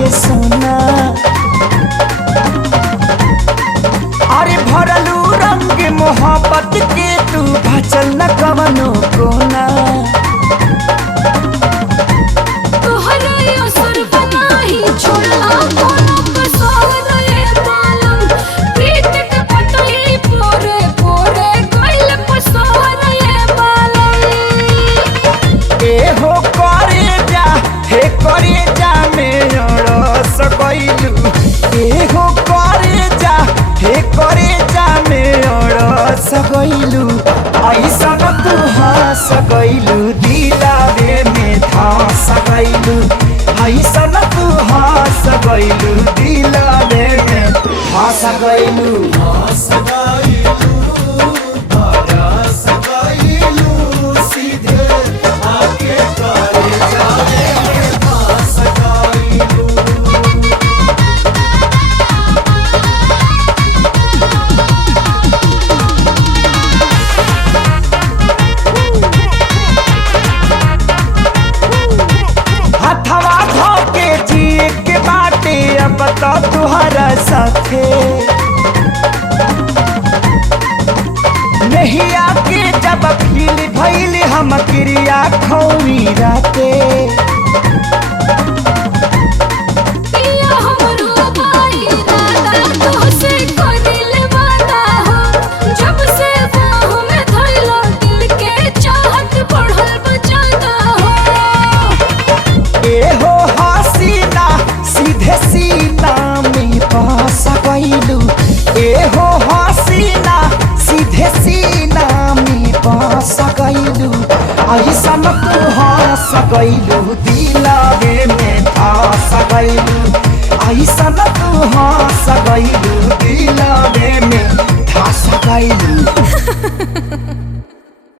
के सोना। अरे भरलू रंग मोहब्बत के तू भचल न कवनो कोना। सकैलू ऐसन तू हंस गइलू दिलावे में धस गइलू। ऐसन तू हंस गइलू दिलावे में धस गइलू। हंस गइलू बरस गइलू सीधे आके करे जावे में धस गइलू। अब तो तुहरा साथे नहीं आके जब फील भइल हम क्रिया खौरी राते। एहो हसीना सीधे सीना में बस गइलू। ऐसन तू हंस गइलू दिलावे में धस गइलू। ऐसन तू हंस गइलू दिलावे में धस गइलू।